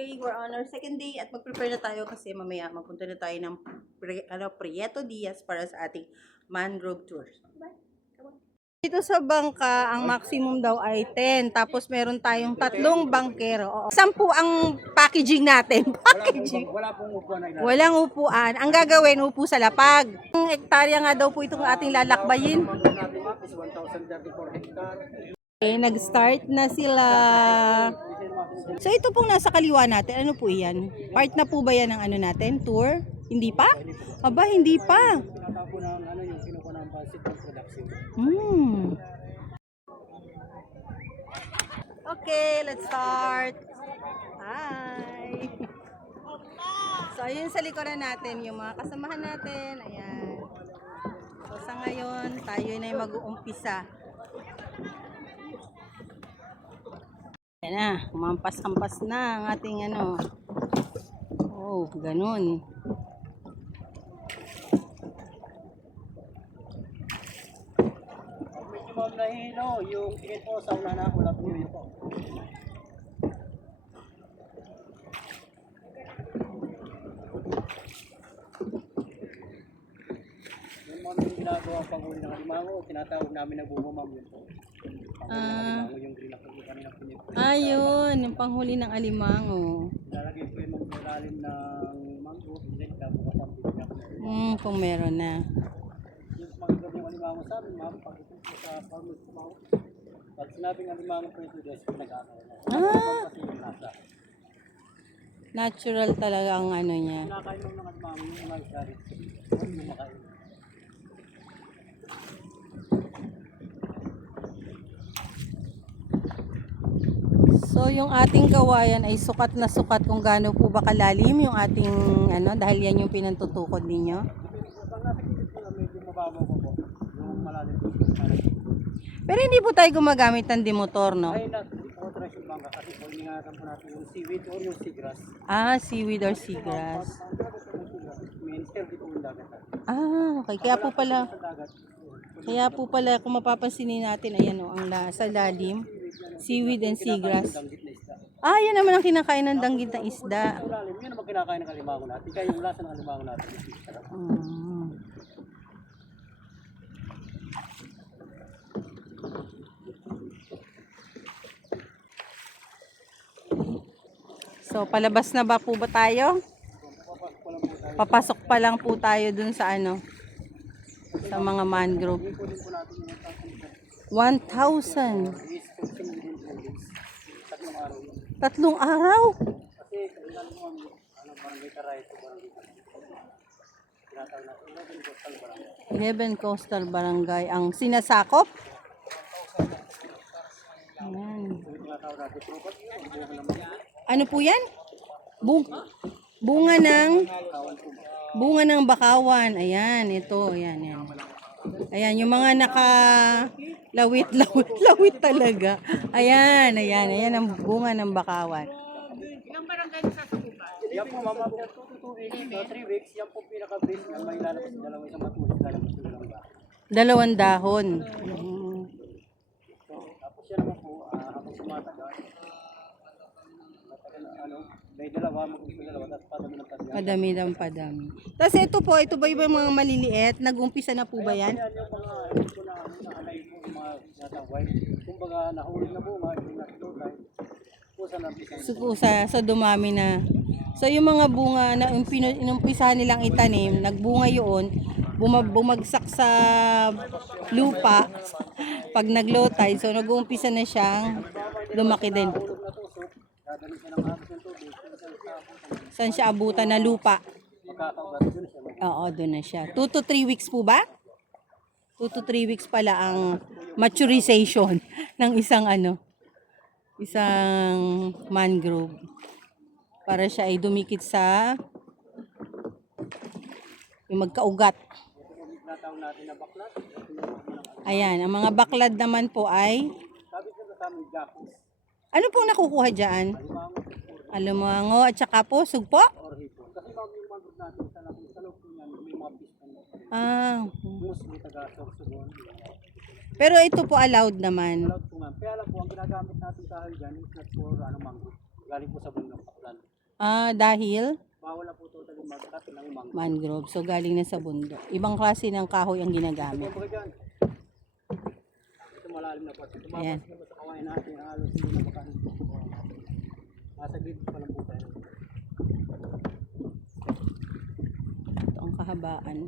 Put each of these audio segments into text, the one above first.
Okay, we're on our second day at mag-prepare na tayo kasi mamaya magpunta na tayo ng Prieto Diaz para sa ating mangrove tour. Dito sa bangka, ang maximum daw ay 10. Tapos meron tayong 3 bangkero. 10 ang packaging natin. Packaging. Wala pong upuan na Walang upuan. Ang gagawin, upo sa lapag. Ang hektarya nga daw po itong ating lalakbayin. natin map is 1,034 hectare. Okay, nag-start na sila. So ito pong nasa kaliwa natin, ano po yan? Part na po ba yan ng ano natin? Tour? Hindi pa? Aba, hindi pa. Tinatapo ng ano yung kinukuha ng budget ng production. Okay, let's start. Hi! So ayun sa likuran natin, yung mga kasamahan natin. Ayan. So sa ngayon, tayo na yung mag-uumpisa. Ayan na, umampas-ampas na ang ating ano. Oh, ganun. Medyo ma'am na hilo, yung tingin po sa una na ulap nyo yun po. Yung ma'am yung ginagawa pang huli ng alimango, tinatawag namin na bumo ma'am yun po. Alimango yung green ako yung kanina po nito. Ayun, yung panghuli ng alimango. Lalagay po yung mga lalim ng mango, then bukas ang bibigyan ko. Kung meron na. Yung magagawa yung alimango sa amin ma'am, pag ito po sa farmers po ma'am. Pag sinabing alimango po ito, guys, nag-aakaw na. Kasi yung nasa. Natural talaga ang ano niya. Kinakain mo ng alimango yung mga garit. Huwag yung makain. So yung ating kawayan ay sukat na sukat kung gaano po ba kalalim yung ating ano, dahil yan yung pinantutukod ninyo. Pag nasa kitip ko, medyo mababaw ko po. Yung malalim po. Pero hindi po tayo gumagamit ng demotor, no? Ay, authorized yung bangka kasi po iningatan po natin yung seaweed or yung seagrass. Ah, seaweed or seagrass. May sturdy po yung dagat. Ah, okay. Kaya po pala kung mapapansinin natin, ayan o, ang sa lalim, seaweed and seagrass. Ah, yan naman ang kinakain ng danggit na isda. Yung lalim, yun naman kinakain ng alimango natin. Kaya yung lasa ng alimango natin. So, palabas na ba po ba tayo? Papasok pa lang po tayo dun sa ano, sa mga mangrove. 1,000. 3 araw? Kasi kailan mo ang barangay Taray ito, barangay Taray. Tinatawag natin 11 coastal 11 coastal barangay. barangay ang sinasakop. Ayan. Tinatawag natin trupat, ang buong naman. Ano po yan? Bunga ng bakawan. Ayan, ito. Ayan, ayan. Ayan, yung mga lawit talaga. Ayan, ayan. Ayan ang bunga ng bakawan. Ilang barangay na sasakupan? Yan po, mama, 2 to 2 weeks, 3 weeks, yan po pinaka-base na may lalabas ng dalawa isang matulis, lalabas ng dalawang 2 dahon. Tapos yan naman po, habang sumatagal, may dalawa, mag-gusto dalawa, tapos padami ng padami. Padami ng padami. Tapos ito ba yung mga maliliit? Nag-umpisa na po ba yan? Yan yung mga, hindi ko na, nakalay po yung mga natawag. Kumbaga, nahuli na bunga, yung nasa-low time, pusa na pisa. Sa dumami na. So yung mga bunga na inumpisa nilang itanim, nagbunga yun, bumagsak sa lupa pag nag-low tide. So nag-uumpisa na siyang lumaki din. Dadali siya ng habos ng tubig, Saan siya abutan na lupa? magkakaugat doon siya. Oo, doon na siya. 2 to 3 weeks po ba? 2 to 3 weeks pala ang maturization ng isang mangrove. Para siya ay dumikit sa yung magkaugat. Tinatawag natin na baklat. Ayan, ang mga baklad naman po ay Sabi ko sa amin, jackals, ano pong nakukuha dyan? Alimango at saka po, sugpo? or hipon. Kasi ma'am, yung mangrove natin, sa loob po niyan, may mga piston. Ah, Mus, may taga-sorsogon. pero ito po allowed naman. Allowed po ma'am. Kaya lang po, ang ginagamit natin dahil dyan is not for mangrove. galing po sa bundok kaplan. Dahil Bawal na po totally mag-cut ng mangrove. mangrove. So, galing na sa bundok. Ibang klase ng kahoy ang ginagamit. Kumbaga dyan, ito malalim na po. Ayan. Tumapas na po sa kawain natin, halos hindi na makain po sa kawain natin. Nasa gilid pa lang po tayo. Ito ang kahabaan.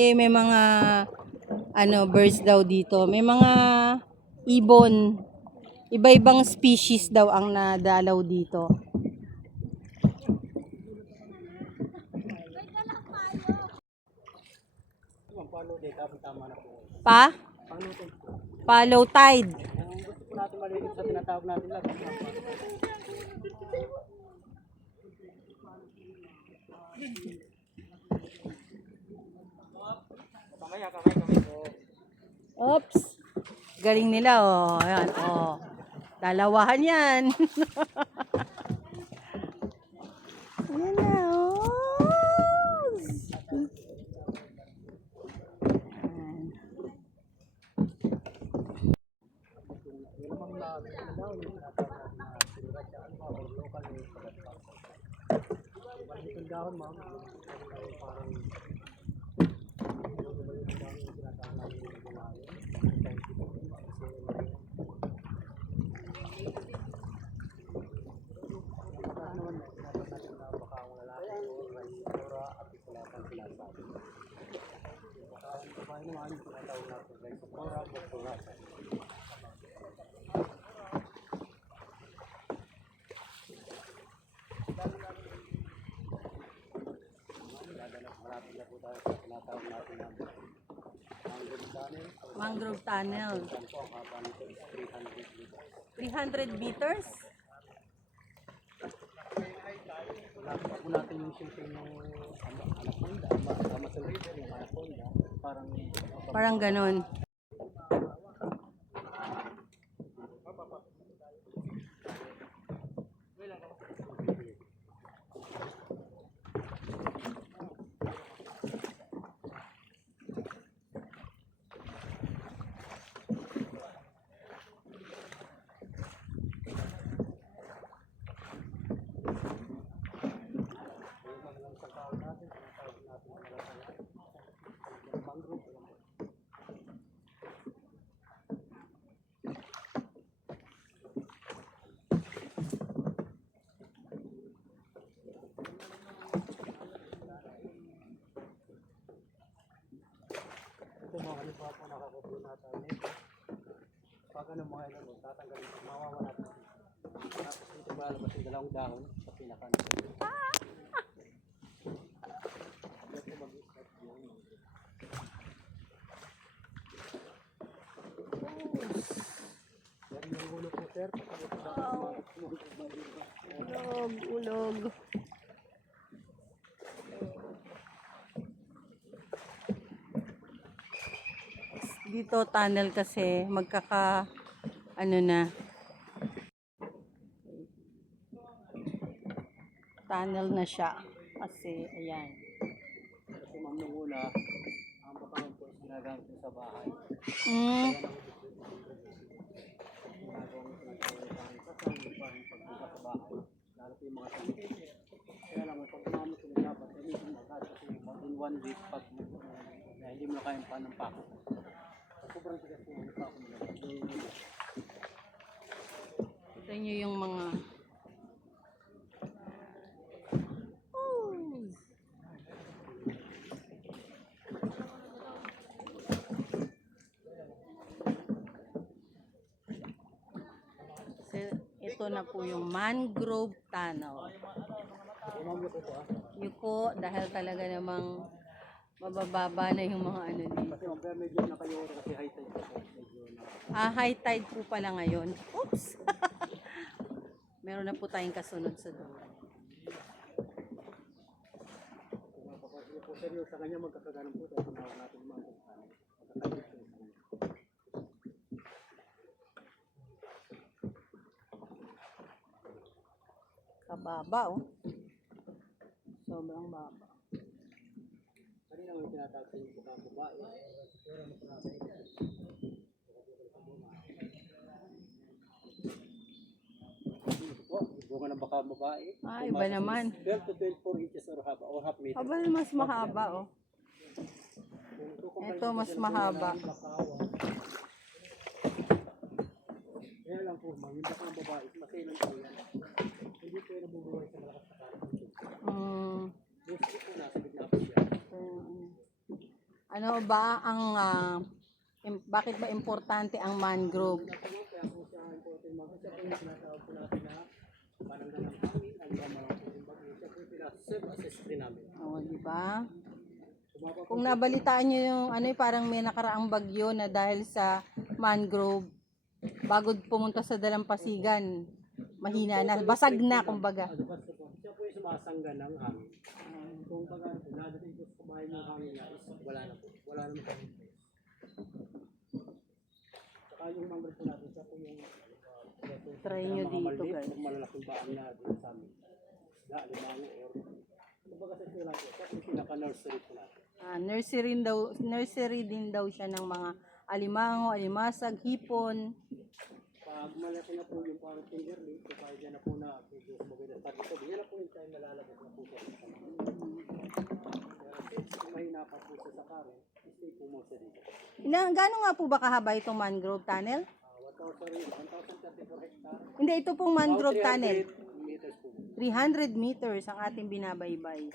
May mga birds daw dito. May mga ibon. Iba-ibang species daw ang nadalaw dito. Paano day, tama na po. Pa? Paano ito? Follow tide. Ang gusto po natin maliit sa tinatawag natin lang. Kamay po. Oops. Galing nila, oh. Ayan, oh. Dalawahan yan. Ayan na, oh. Ayan. Yung mga daw, yung tinatawag na sinurat siya, ano ba, or local yung pagkatapos. Maliit ang dahon, ma'am. Parang Mangrove tunnel. 300 meters? nakita po natin yung shooting ng anaconda, Amazon River, yung anaconda, Parang ganon. ito mga halimbawa po nakakupo natin nito. Pag ano mga ito, tatanggalin, mawawala natin. Tapos dito malalabas yung dalawang dahon sa pinakano. Ito mag-start yun. Yan yung ulo po sir. Ulog, ulog. Dito tunnel kasi na tunnel na siya kasi ayan. Kasi ma'am nung una, ang papangon po is ginagamit po sa bahay. Mm. Ginagawang tinatawag sa kasal, yung parang pagbuka sa bahay. Lalo po yung mga talit. Kaya lang, pag tumamit sila dapat, gamitin agad kasi in 1 week pag hindi mo na kayang pa ng pako. Sobrang tigas po yung pako nila. Ito nyo yung mga ito na po yung mangrove tunnel. Yuko dahil talaga namang mabababa na yung mga ano dito. Kasi medyo nakayoro kasi high tide po. High tide po pala ngayon. Oops! Meron na po tayong kasunod sa dulo. Kapag po seryo sa kanya magkakaganon po tayo tinawag natin yung mga magkakaganon po. Kababa, oh. Sobrang baba. Kanina may tinatawag sa inyo baka babae. Pero mas marami. Po, bunga ng baka babae. Ah, iba naman. 12 to 24 inches or half meter. Aba, mas mahaba, oh. Ito, mas mahaba. Kaya lang po, ma'am, yung baka babae, masilan po yan. Hindi po yung nabubuhay sa malakas na karan. Gusto po nasa gitna po siya. Ano ba ang, bakit ba importante ang mangrove? Kaya po siya important mga siya po yung sinatawag po natin na pananggan ng hangin, ang mga po yung bagay. Siya po yung pinasave assess din namin. Oo, di ba? Kung nabalitaan nyo yung parang may nakaraang bagyo na dahil sa mangrove, bago pumunta sa Dalampasigan, mahina na, basag na kumbaga. Siya po yung sumasangga ng hangin. Kung baga, nadating po sa kumain ng hangin na is wala na po. Wala naman kami. Saka yung mangrove po natin, siya po yung Try nyo dito, guys. malalaking baang na dito sa amin. Limango or kumbaga sa sila po, siya po yung pinaka-nursery po natin. Nursery din daw siya ng mga alimango, alimasag, hipon. Pag malaki na po yung parang fingerling, so kahit yan na po na medyo maganda sa dito, yan na po yung time na lalabas na po siya. Pero since mahina pa po siya sa current, stay po mo siya dito. Gaano nga po ba kahaba itong mangrove tunnel? 1,034 hectare. Hindi, ito pong mangrove tunnel. 300 meters po. 300 meters ang ating binabaybay.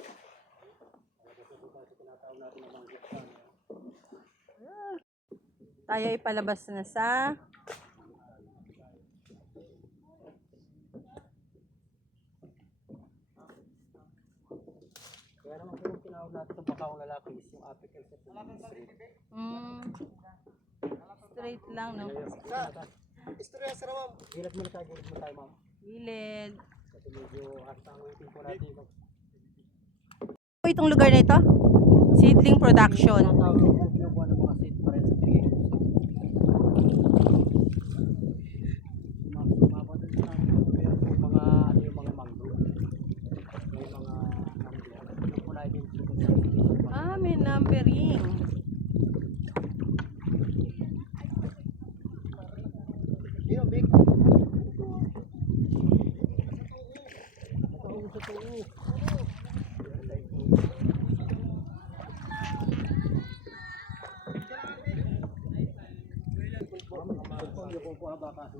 Tayo ay palabas na sa Kaya naman po yung tinawag natin itong bakaong lalaki is yung apical settlement street. straight lang, no? Istorya sa ma'am. Gilid muna tayo ma'am. Gilid. Kasi medyo hasta ang waiting po natin. Itong lugar na ito? Seedling production. Tinatawag po pinubuhan ng mga seed pa rin sa tingin. Mabadal sa natin. Pero yung mga, yung mga mangrove. Yung mga mangrove. Yung po natin yung May numbering. yung big.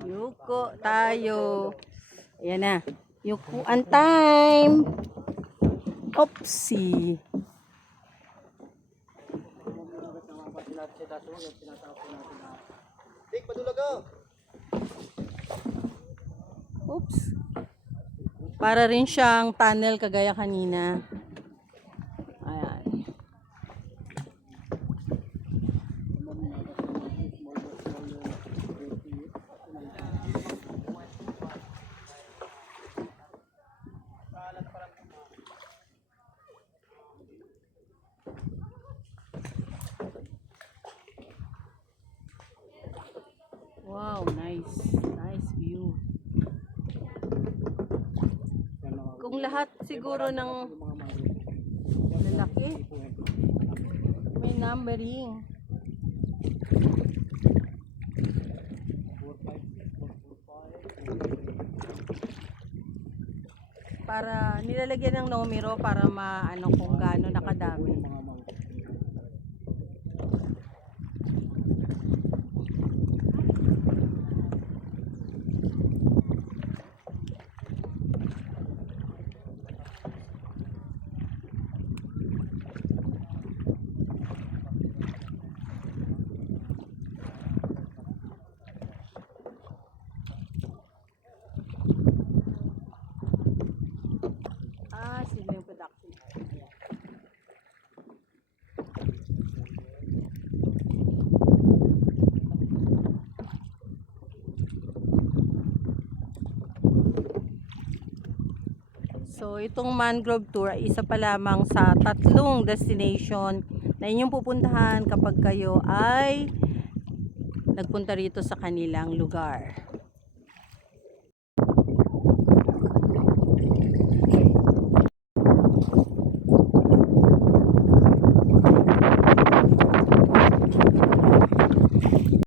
Yuko tayo. Ayan na. Yukuan time. Oopsie. Oops. Para rin siyang tunnel kagaya kanina. Ayan. Wow, nice. Nice view. Kung lahat siguro ng lalaki, may numbering. Para nilalagyan ng numero para maano kung gaano nakadami. Sila yung production. So, itong mangrove tour ay isa pa lamang sa 3 destination na inyong pupuntahan kapag kayo ay nagpunta rito sa kanilang lugar.